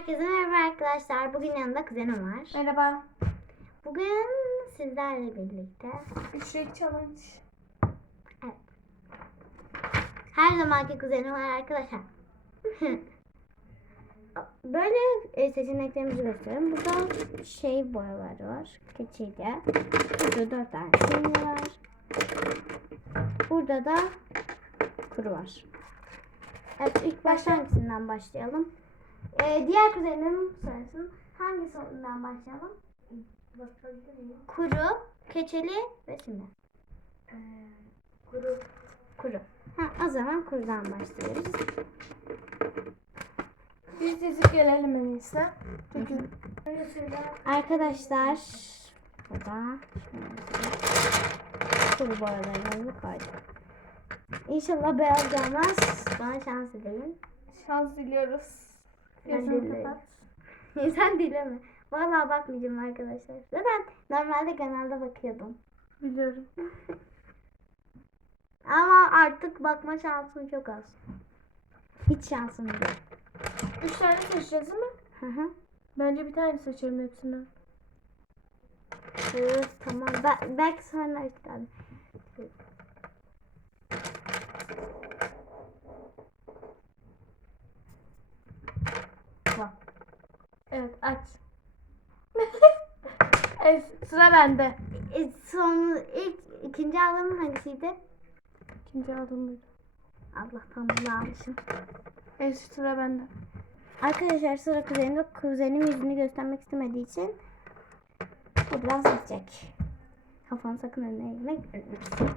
Herkese merhaba arkadaşlar. Bugün yanında kuzenim var. Merhaba. Bugün sizlerle birlikte Üçlük challenge. her zamanki kuzenim var arkadaşlar. Böyle e, seçeneklerimizi göstereyim. Burada şey boyaları var. Keçiyle. Burada dört tane simli var. Burada da kuru var. Evet ilk başta hangisinden başlayalım? Ee, diğer kuzenim söylesin. Hangisinden başlayalım? Kuru, keçeli ve simli. kuru. Kuru. Ha, o zaman kurudan başlıyoruz. Biz dizip gelelim en iyisi. Çünkü Arkadaşlar burada kuru boyalarımızı koyduk. İnşallah beyaz gelmez. Bana şans dileyin. şans diliyoruz. Gözünü dilerim. kapat. Sen dileme. Vallahi bakmayacağım arkadaşlar. Zaten normalde genelde bakıyordum. Biliyorum. Ama artık bakma şansım çok az. Hiç şansım yok. Üç tane seçeceğiz değil mi? Hı hı. Bence bir tane seçelim hepsini. Evet, tamam. Be- belki sonra işte. Bak. Evet aç. evet sıra bende. E, son ilk ikinci aldığım hangisiydi? İkinci aldım buydu. Allah'tan bunu almışım. Evet sıra bende. Arkadaşlar sıra kuzenimde kuzenim yüzünü göstermek istemediği için bu biraz gidecek. Kafanı sakın önüne eğmek önüne.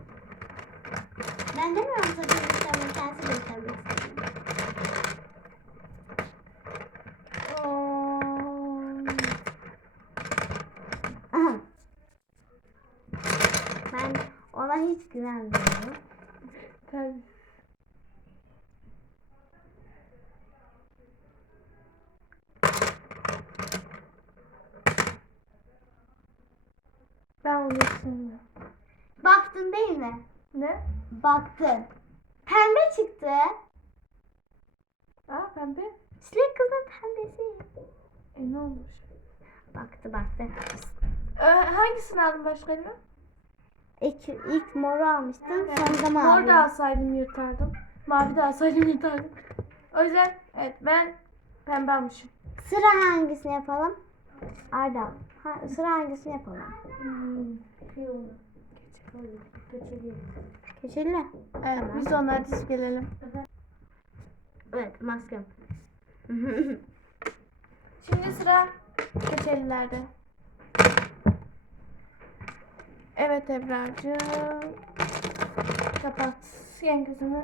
Ben demiyorum sakın göstermek kendisi göstermek istiyorum. Aha. Ben ona hiç güvenmiyorum. Tabii. Ben onu istemiyorum. Baktın değil mi? Ne? Baktın. Pembe çıktı. Aa pembe. Çilek kızın pembesi. E ne olmuş? Baktı baktı. Ee, hangisini aldın başka elime? İlk, ilk moru almıştım. Sonra Mor mavi. da alsaydım yırtardım. Mavi de alsaydım yırtardım. O yüzden evet ben pembe almışım. Sıra hangisini yapalım? Arda. Ha, sıra hangisini yapalım? Keçeli. Evet Tamam. biz onları dizip gelelim. Evet maskem. Şimdi sıra keçelilerde. Evet Ebrar'cığım. Kapat. Yan gözünü.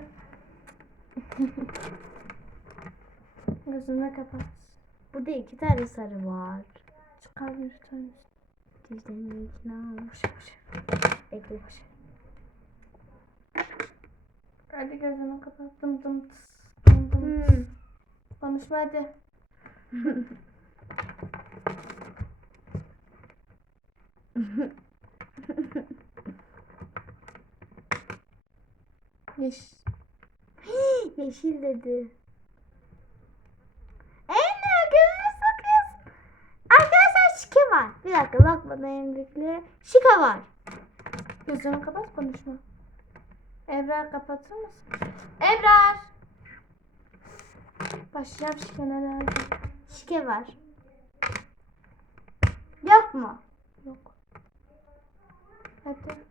gözünü kapat. Burada iki tane sarı var. Çıkar bir tane. Dizlerinin içine almış. Bekle. Hadi gözünü kapat. Dım tıs. Dım dım. Hmm. Konuşma hadi. Yeş. Yeşil dedi. Eline gözünü sokuyorsun. Arkadaşlar şike var. Bir dakika bakmadan elimdekileri. Şika var. Gözünü kapat konuşma. Ebrar kapatır mısın? Ebrar! Başlayacağım şikene hadi. Şike var. Yok mu? Yok. Hadi.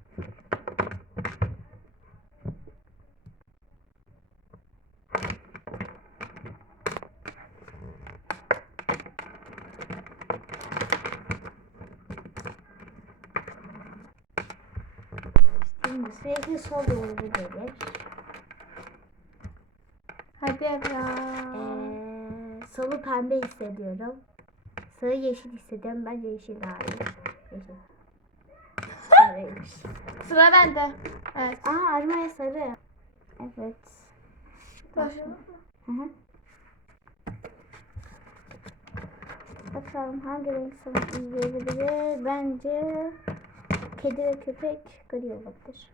Şimdi sürekli sol doğru gelir. Hadi Ebrar. Ee, solu pembe hissediyorum. Sağı yeşil hissediyorum. Bence yeşil daha iyi. Yeşil. Sarıymış. Sıra bende. Evet. Aa armaya sarı. Evet. Hı hı. Bakalım hangi renk sana iyi gelebilir? Bence kedi ve köpek gri olabilir.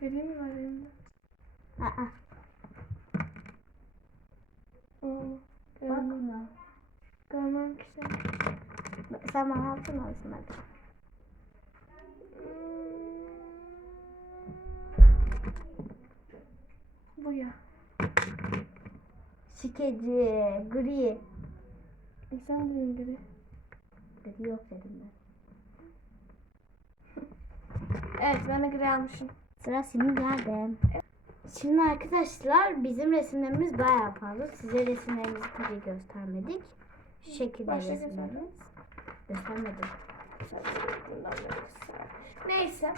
Gri mi var elimde? Aa, Hmm. bakma. Tamam ki sen. Sen bana yaptırmalısın hadi. Bu ya. Şikeci, gri. E sen dedin biri. Gri yok dedim ben. Evet ben de gri almışım. Sıra senin geldi. Şimdi arkadaşlar bizim resimlerimiz bayağı fazla. Size resimlerimizi tabii göstermedik. Şu şekilde Başka resimlerimiz. Göstermedik. Neyse.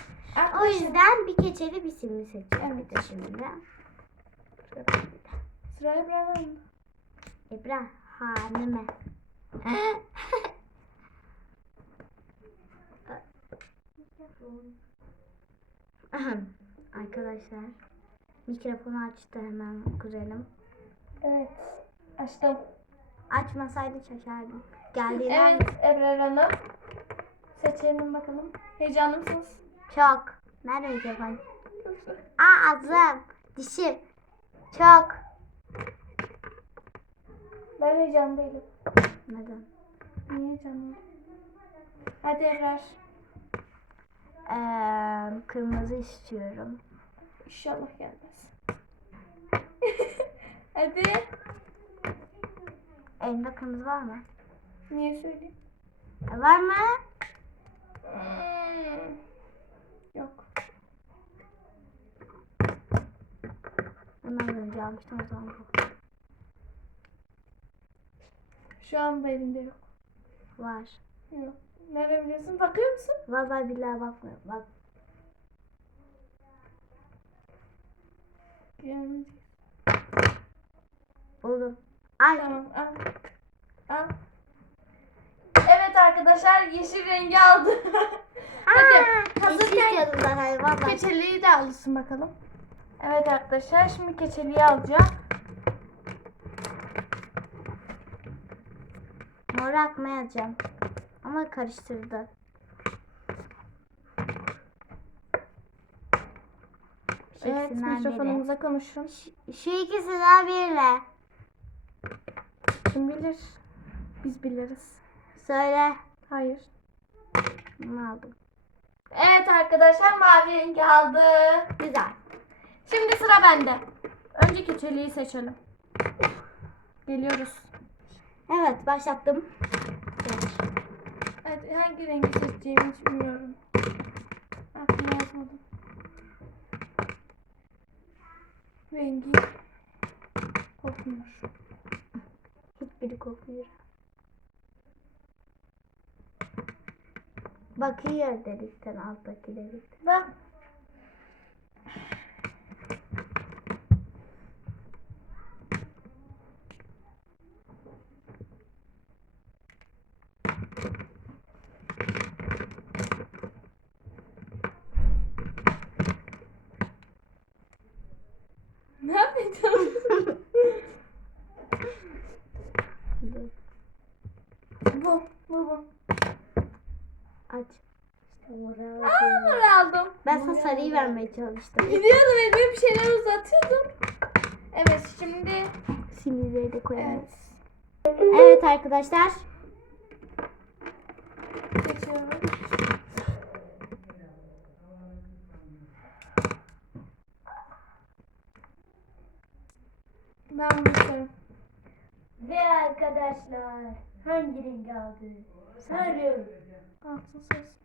O yüzden bir keçeli bir simli seçiyorum. Evet. Şimdi. Sırayı bırakalım. mı? İbra hanime. Ahem. Arkadaşlar mikrofonu açtı hemen kuzenim. Evet. Açtım. Açmasaydı çekerdim. Geldiğinden Evet Ebrar Hanım. Seçelim bakalım. Heyecanlı mısınız? çok. Nerede mikrofon? Aa ağzım, dişim. Çok. Ben heyecanlı değilim. Neden? Niye heyecanlı? Hadi Ebrar. Ee, kırmızı istiyorum. İnşallah gelmez. Hadi. Elinde kırmızı var mı? Niye söyleyeyim? E, var mı? Hmm. Yok. Ondan önce almıştım o zaman yok. Şu anda elimde yok. Var. Yok. Nereye biliyorsun? Bakıyor musun? Vallahi billahi bakmıyorum. Bak. Görmeyecek. Buldum. Ay. Tamam al. Al. Evet arkadaşlar yeşil rengi aldı. Hadi hazırken keçeliği de alırsın bakalım. Evet arkadaşlar şimdi keçeliği alacağım. Mor akma yazacağım. Ama karıştırdı. Şu Evet ikisinden biri. mikrofonumuza konuşun. Şu ikisinden biriyle. Kim bilir? Biz biliriz. Söyle. Hayır. Bunu aldım. Evet arkadaşlar mavi rengi aldı. Güzel. Şimdi sıra bende. Önce keçeliği seçelim. Geliyoruz. Evet başlattım. Evet hangi rengi seçeceğimi hiç bilmiyorum. Aklıma yazmadım. Rengi kokmuyor. Hiçbiri kokmuyor. Bakıyor delikten alttaki delikten. Bak. Bu, bu, bu. Aç. İşte Aa, mor aldım. Ben sana sarıyı vermeye çalıştım. Gidiyordum elime bir şeyler uzatıyordum. Evet şimdi Simlileri de koyalım. evet. Evet arkadaşlar. Geçiyorum. Ben bunu isterim. Ve arkadaşlar hangi rengi aldı? Söylüyorum. Altın ses.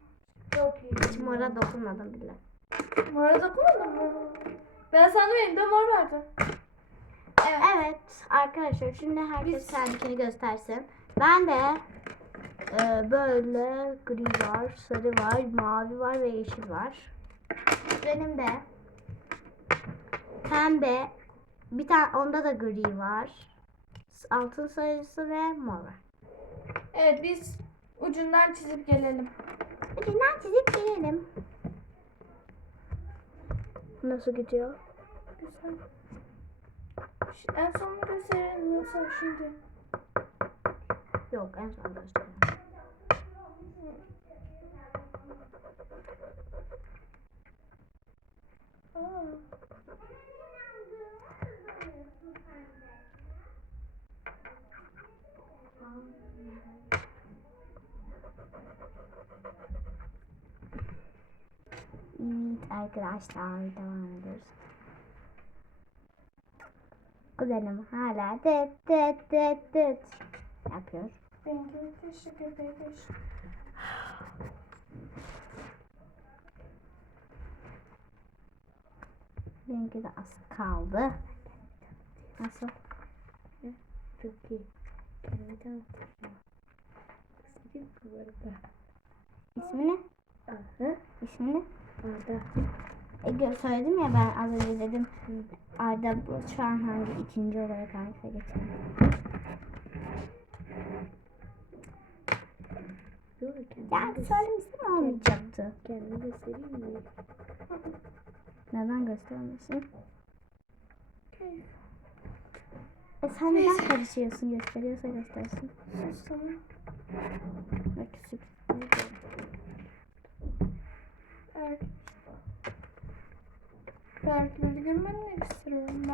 Çok iyi. Hiç mora dokunmadım bile. Mora dokunmadın mı? Ben sandım elimde mor vardı. Evet. Evet arkadaşlar şimdi herkes Biz- kendini göstersin. Ben de e, böyle gri var, sarı var, mavi var ve yeşil var. Benim de pembe, bir tane onda da gri var. Altın sarısı ve mor var. Evet biz ucundan çizip gelelim. Ucundan çizip gelelim. Nasıl gidiyor? Güzel. Şu- En son mu gösterelim yoksa şimdi? Yok en son göstereyim. Aa. Evet arkadaşlar devam ediyoruz. Kuzenim hala dıt dıt dıt dıt yapıyor. Benimki teşekkür ederim. Benimki de az kaldı. Nasıl? Çok iyi. İsmi ne? Aha. İsmi ne? Arda. E, gö- söyledim ya ben az önce dedim. Arda bu şu an hangi ikinci olarak hangisine geçelim? De, söylemiştim olmayacaktı. kendimi de sereyim mi? Neden göstermesin? E sen neden karışıyorsun? Gösteriyorsa göstersin. Sus sana. Bak sürpriz. Belki beni görmenleri istiyorum.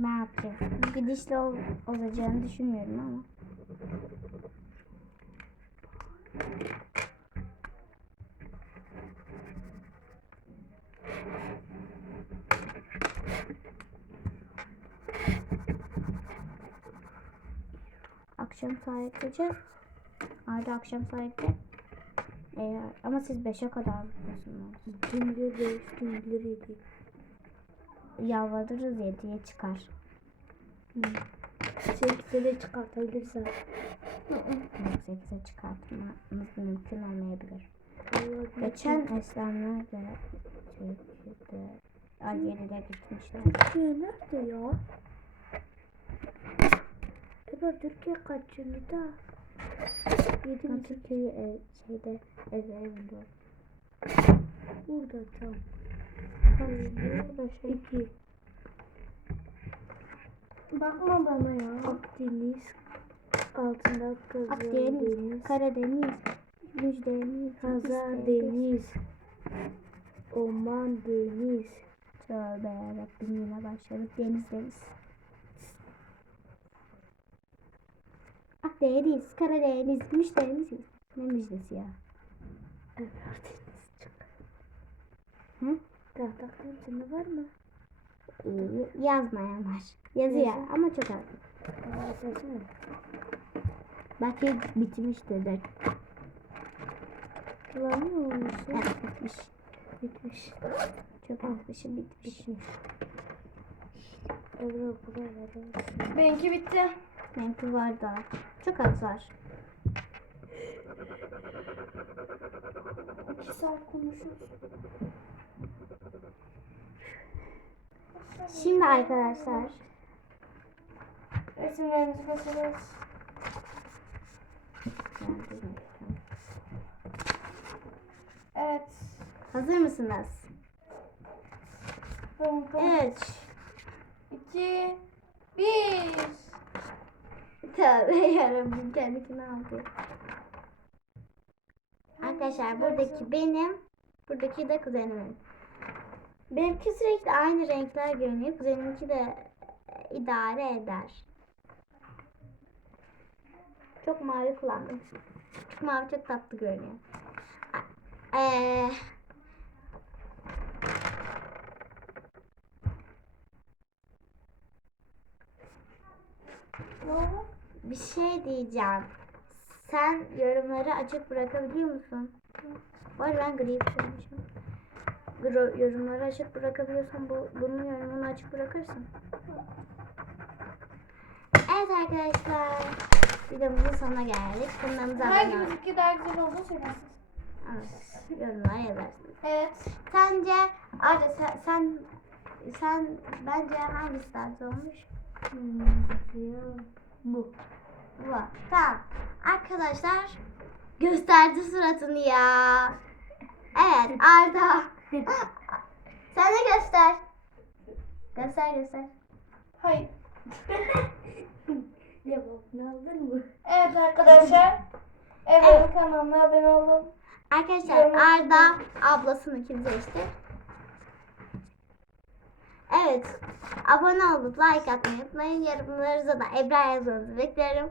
Ne yapacağız? Bu gidişle ol- olacağını düşünmüyorum ama. Akşam saatte Arda akşam saatte. Eğer, ama siz 5'e kadar bir beş, dün bir yedi. Yalvarırız 7'ye çıkar. Sekize de çıkartabilirsen. Yok 8'e çıkartmamız mümkün olmayabilir. Geçen Eslemler de Türkiye'de Ageri'de gitmişler. Türkiye nerede ya? Eber Türkiye kaçıncı da? Yedi Ben mi? Türkiye'yi ev, şeyde ezberliyor. Burada tam. Beşe İki. Bakma bana ya. Akdeniz. Altında Kızıl Akdeniz, Deniz. Karadeniz, Müjdeniz, Hazar Deniz. Oman Deniz. Tövbe yarabbim yine başladık. Deniz deniz. Akdeniz, Karadeniz, Müjdeniz. Ne müjdesi ya? Deniz çık. Hı? Tahtakların içinde var mı? Ee, yazmayan var. Yazıyor Yazın. ama çok az. Desene. Belki bitmiştir. Kullanıyor musun? Evet, bitmiş. Bitmiş. Çok az bir şey bitmiş. Bitmiş. Ebru okula verir. Benimki bitti. Benimki var daha. Çok az var. İki saat konuşuyoruz. Şimdi arkadaşlar Resimlerimizi gösteriyoruz. Evet. hazır mısınız? Bum bum. 3 İki. Bir. Tövbe yarabbim kendisini aldı. Arkadaşlar buradaki benim, buradaki de kuzenimin. Benimki sürekli aynı renkler görünüyor. Kuzeniminki de e, idare eder. Çok mavi kullandım. Çünkü mavi çok tatlı görünüyor. Eee oldu? Bir şey diyeceğim. Sen yorumları açık bırakabiliyor musun? Arada ben gri. Gro- yorumları açık bırakabiliyorsan bu, bunun yorumunu açık bırakırsın. Evet arkadaşlar. Videomuzun sonuna geldik. Kanalımıza abone Hangi olun. müzikte daha güzel olduğunu söylersiniz. Evet, yorumlara yazarsınız. Evet. Sence Arda sen, sen, sen bence hangisi daha olmuş? Hmm. Bu. Bu. Tamam. Arkadaşlar gösterdi suratını ya. Evet Arda. Sen de göster. Göster göster. Hayır. Ya ne aldın mı? Evet arkadaşlar. Evet kanalına abone olun. Arkadaşlar Yorum- Arda ablasını kim seçti? Evet. Abone olup like atmayı unutmayın. Yorumlarınıza da Ebra yazmanızı bekliyorum.